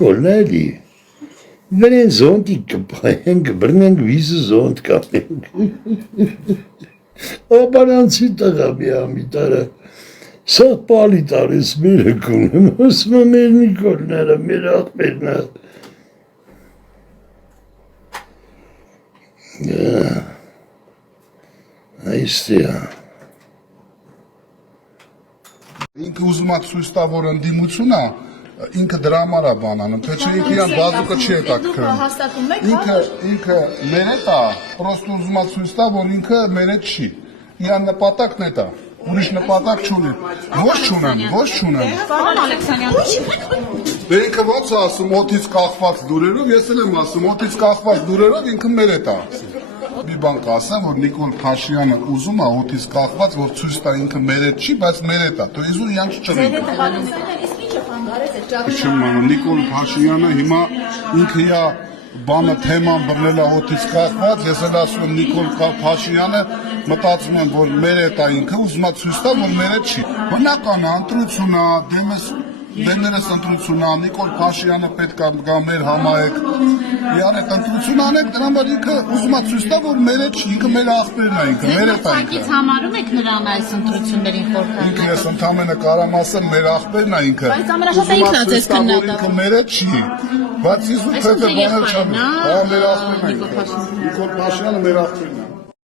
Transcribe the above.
Նիկոլն էլի։ Վերեն զոնդի կպայենք, բրնենք վիզը զոնդ կապենք։ Ապարանցի տղա մի ամիտարը, սա պալի տարես մերը կունեմ, ասում է մեր Նիկոլները, մեր աղբերնը։ Այստեղ։ Ինքը ուզում է ցույց տա, որ ընդդիմություն է, ինքը դրա համար է բանանում, թե չէ ինքը իրան բազուկը չի հետաքրքրում։ Ինքը մերետ է, պրոստը ուզում է ցույց տա, որ ինքը մերետ չի։ Իրան նպատակն է դա։ Ուրիշ նպատակ չունի։ Ոչ չունեմ։ Պարոն Ալեքսանյան, Դե ինքը ո՞նց է ասում օդից կախված դուրերով, ես էլ եմ ասում օդից կախված դուրերով ինքը մերետ է ասում։ Մի բան կասեմ, որ Նիկոլ Փաշինյանը ուզում է օդից կախված, որ ցույց տա ինքը մերետ չի, բայց մերետ է։ Դու իզուր իրան չճռի։ Նիկոլ Փաշինյանը հիմա ինքը իա բանը թեման բռնել է օդից կախված, ես էլ ասում եմ Նիկոլ Փաշինյանը մտածում եմ, որ մերետ է ինքը, ուզում է ցույց տա, որ մերետ չի։ Բնական է, ընտրություն է, դեմերս ընտրություն է, Նիկոլ Փաշինյանը պետք է գա մեր համայեք։ Իարեք ընտրություն անեք, դրան բար ինքը ուզում է ցույց տա, որ մերետ չի, ինքը մեր աղբերն է, ինքը մերետ է ինքը։ Համարում եք նրան այս ընտրություններին խորհրդանշել։ Ինքը ես ընդամենը կարամ ասեմ մեր աղբերն է ինքը։ Բայց ամենաշատը ինքն է ձեզ քննադատում։ Ինքը մերետ չի։ Բայց իզուր պետք է բանել չանի։ Հա մեր աղբերն է ինքը։ Նիկոլ Փաշինյանը մեր աղբերն է։